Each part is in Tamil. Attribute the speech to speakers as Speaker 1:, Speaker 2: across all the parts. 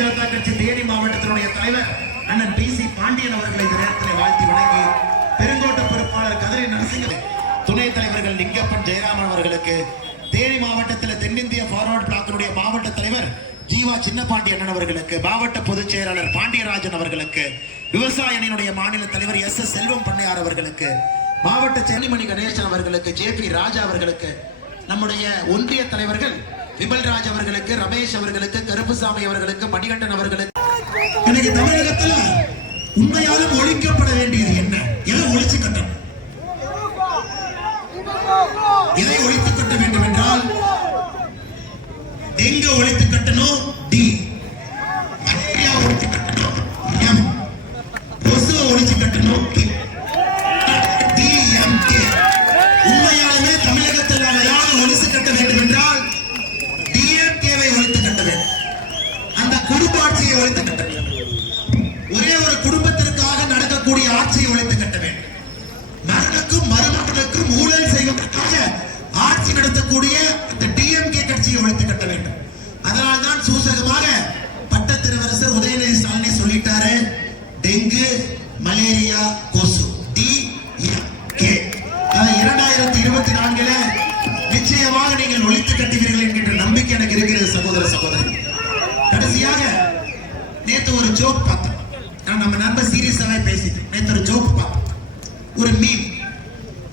Speaker 1: ஜனதா கட்சி தேனி மாவட்டத்தினுடைய தலைவர் அண்ணன் பி சி பாண்டியன் அவர்களை இந்த நேரத்தில் வாழ்த்தி வணங்கி பெருங்கோட்ட பொறுப்பாளர் கதிரை நரசிங்க துணைத் தலைவர்கள் லிங்கப்பன் ஜெயராமன் அவர்களுக்கு தேனி மாவட்டத்தில் தென்னிந்திய ஃபார்வர்ட் பிளாக்கினுடைய மாவட்ட தலைவர் ஜீவா சின்னபாண்டி அண்ணன் அவர்களுக்கு மாவட்ட பொதுச் செயலாளர் பாண்டியராஜன் அவர்களுக்கு விவசாய அணியினுடைய மாநில தலைவர் எஸ் எஸ் செல்வம் பண்ணையார் அவர்களுக்கு மாவட்ட செல்லிமணி கணேசன் அவர்களுக்கு ஜே பி ராஜா அவர்களுக்கு நம்முடைய ஒன்றிய தலைவர்கள் விமல்ராஜ் அவர்களுக்கு ரமேஷ் அவர்களுக்கு கருப்புசாமி அவர்களுக்கு மணிகண்டன் அவர்களுக்கு. இன்னைக்கு தமிழகத்துல உண்மையாலும் ஒழிக்கப்பட வேண்டியது என்ன? எதை ஒழிச்சு கட்டணும்? எதை ஒழித்து கட்ட வேண்டும் என்றால் எங்க ஒழித்து கட்டணும்? டி. மலேரியா ஒழித்து கட்டணும். எம். கொசுவை ஒழிச்சு கட்டணும். ஒழித்து கட்ட வேண்டும். ஒரே ஒரு குடும்பத்திற்காக நடக்கக்கூடிய ஆட்சியை ஒழித்து கட்ட வேண்டும். மகனுக்கும் மருமகனுக்கும் ஊழல் செய்வதற்காக ஆட்சி நடத்தக்கூடிய அந்த டிஎம்கே கட்சியை ஒழித்து கட்ட வேண்டும். அதனால்தான் சூசகமாக பட்டத்திருவரசர் உதயநிதி ஸ்டாலினை சொல்லிட்டாரு. டெங்கு மலேரியா கொசு. டி கே இரண்டாயிரத்தி இருபத்தி நான்குல நிச்சயமாக நீங்கள் ஒழித்து கட்டுவீர்கள் என்கின்ற நம்பிக்கை எனக்கு இருக்கிறது சகோதர சகோதரி நேத்து ஒரு ஜோக் பார்த்தேன் நான் நம்ம நண்பர் சீரியஸாகவே பேசிட்டேன் நேத்து ஒரு ஜோக் பார்த்தேன் ஒரு மீம்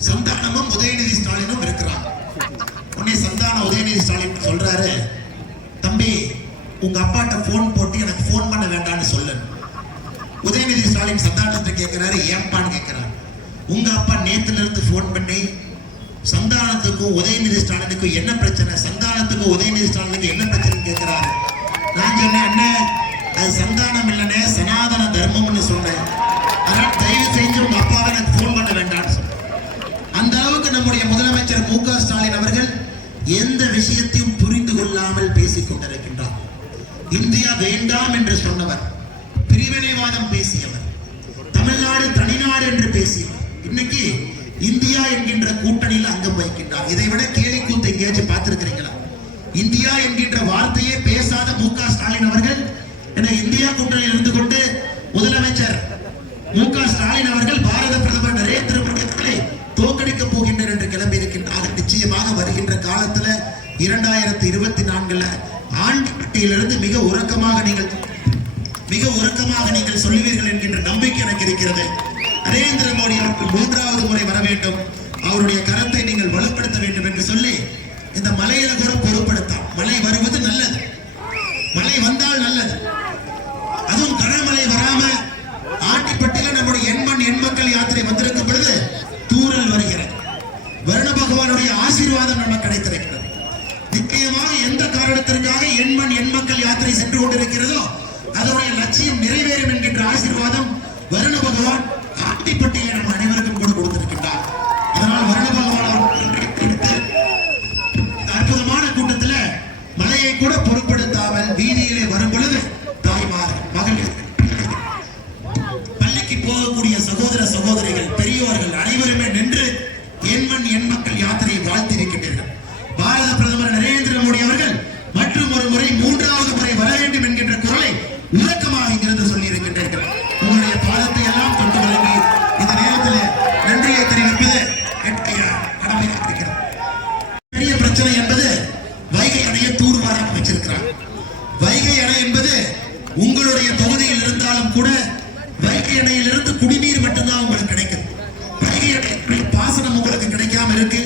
Speaker 1: சந்தானமும் உதயநிதி ஸ்டாலினும் இருக்கிறாங்க. உடனே சந்தானம் உதயநிதி ஸ்டாலின் சொல்றாரு தம்பி உங்க அப்பாட்ட போன் போட்டு எனக்கு போன் பண்ண வேண்டாம்னு சொல்லு உதயநிதி ஸ்டாலின் சந்தானத்தை கேட்கிறாரு ஏன்பான்னு கேட்கிறாரு உங்க அப்பா நேத்துல இருந்து போன் பண்ணி சந்தானத்துக்கும் உதயநிதி ஸ்டாலினுக்கும் என்ன பிரச்சனை? சந்தானத்துக்கும் உதயநிதி ஸ்டாலினுக்கும் என்ன சந்தானம் இல்லைனே சனாதன தர்மம்னு சொன்னேன். அதனால் தயவு செஞ்சு உங்க அப்பாவை எனக்கு ஃபோன் பண்ண வேண்டாம்னு சொன்னேன். அந்த அளவுக்கு நம்முடைய முதலமைச்சர் மு க ஸ்டாலின் அவர்கள் எந்த விஷயத்தையும் புரிந்து கொள்ளாமல் பேசிக் கொண்டிருக்கின்றார். இந்தியா வேண்டாம் என்று சொன்னவர் பிரிவினைவாதம் பேசியவர் தமிழ்நாடு தனிநாடு என்று பேசியவர். இன்னைக்கு இந்தியா என்கின்ற கூட்டணியில் அங்கம் வகிக்கின்றார். இதை விட கேலி கூத்து எங்கேயாச்சும் பார்த்திருக்கிறீங்களா? இந்தியா என்கின்ற வார்த்தையே பேசாத மு க ஸ்டாலின் அவர்கள் என இந்தியா கூட்டணியில் இருந்து கொண்டு முதலமைச்சர் மு க ஸ்டாலின் அவர்கள் பாரத பிரதமர் நரேந்திர மோடி அவர்களை தோற்கடிக்க போகின்றனர் என்று கிளம்பி இருக்கின்றார் நிச்சயமாக வருகின்ற காலத்துல இரண்டாயிரத்தி இருபத்தி நான்குல ஆண்டு பட்டியலிருந்து மிக உறக்கமாக நீங்கள் மிக உறக்கமாக நீங்கள் சொல்லுவீர்கள் என்கின்ற நம்பிக்கை எனக்கு இருக்கிறது. நரேந்திர மோடி அவர்கள் மூன்றாவது முறை வர வேண்டும். அவருடைய கரத்தை நீங்கள் வலுப்படுத்த வேண்டும் என்று சொல்லி இந்த மலையில கூட பொருட்படுத்தாம் மழை வருவது நல்லது மழை வந்தால் நல்லது அதுவும் கனமழை வராம ஆண்டிப்பட்டியில நம்முடைய எண்மண் எண்மக்கள் வந்திருக்கும் பொழுது தூரல் வருகிறது. வருண பகவானுடைய ஆசீர்வாதம் நமக்கு கிடைத்திருக்கிறது. நிச்சயமாக எந்த காரணத்திற்காக எண்மண் எண்மக்கள் யாத்திரை சென்று கொண்டிருக்கிறதோ அதனுடைய லட்சியம் நிறைவேறும் என்கின்ற ஆசீர்வாதம் வருண பகவான் ஆண்டிப்பட்டியில நம்ம அனைவருக்கும் சகோதரிகள் பெரியோர்கள் அனைவருமே நின்று எண்மண் எண் மக்கள் யாத்திரையை வாழ்த்தி இருக்கின்றீர்கள் பாரத பிரதமர் நரேந்திர மோடி அவர்கள் மற்றும் ஒரு முறை மூன்றாவது முறை வர வேண்டும் என்கின்ற குரலை உறக்கமாக இங்கிருந்து சொல்லி இருக்கின்றீர்கள் உங்களுடைய பாதத்தை எல்லாம் தொட்டு வழங்கி இந்த நேரத்தில் நன்றியை தெரிவிப்பது கடமையாக இருக்கிறது. பெரிய பிரச்சனை என்பது வைகை அணையை தூர்வாரம் வச்சிருக்கிறார். வைகை அணை என்பது உங்களுடைய பகுதியில் இருந்தாலும் கூட வைகை அணையிலிருந்து குடிநீர் மட்டும்தான் உங்களுக்கு கிடைக்கும் வைகை அணை பாசனம் உங்களுக்கு கிடைக்காம இருக்கு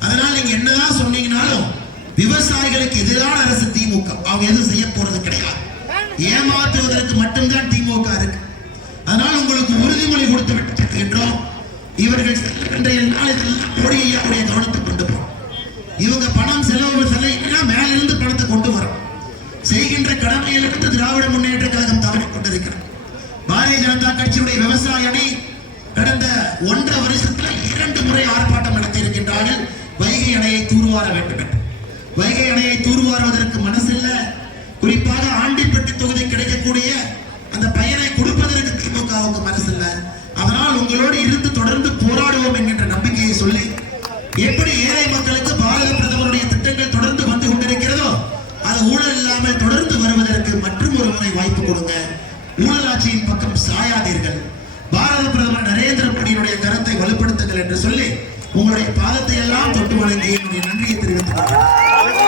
Speaker 1: அதனால நீங்க என்னதான் சொன்னீங்கனாலும் விவசாயிகளுக்கு எதிரான அரசு திமுக அவங்க எதுவும் செய்ய போறது கிடையாது. ஏமாற்றுவதற்கு மட்டும்தான் திமுக இருக்கு. அதனால் உங்களுக்கு உறுதிமொழி கொடுத்து விட்டுகின்றோம் இவர்கள் செல்லுகின்ற நாள் இதெல்லாம் மோடி ஐயாவுடைய கொண்டு போகும் இவங்க பணம் செலவு செல்லைன்னா மேலிருந்து பணத்தை கொண்டு வரும். செய்கின்ற கடமையிலிருந்து திராவிட முன்னேற்ற கழகம் தவறி கொண்டிருக்கிறது. பாரதிய ஜனதா கட்சியுடைய விவசாய அணி கடந்த ஒன்றரை வருஷத்துல இரண்டு முறை ஆர்ப்பாட்டம் நடத்தி இருக்கின்றார்கள் வைகை அணையை தூர்வார வேண்டும் என்று. வைகை அணையை தூர்வாருவதற்கு மனசு குறிப்பாக ஆண்டிப்பட்டி தொகுதி கிடைக்கக்கூடிய அந்த பயனை கொடுப்பதற்கு திமுகவுக்கு மனசில்ல அதனால் உங்களோடு இருந்து தொடர்ந்து போராடுவோம் என்கின்ற நம்பிக்கையை சொல்லி எப்படி ஏழை மக்களுக்கு பாரத பிரதமருடைய திட்டங்கள் தொடர்ந்து வந்து கொண்டிருக்கிறதோ அது ஊழல் இல்லாமல் தொடர்ந்து வருவதற்கு மற்றும் ஒரு முறை வாய்ப்பு கொடுங்க. ஊழலாட்சியின் பக்கம் சாயாதீர்கள். பாரத பிரதமர் நரேந்திர மோடியினுடைய கருத்தை வலுப்படுத்துங்கள் என்று சொல்லி உங்களுடைய பாதத்தை எல்லாம் தொட்டு வழங்கி என்னுடைய நன்றியை தெரிவித்துக் கொள்கிறேன்.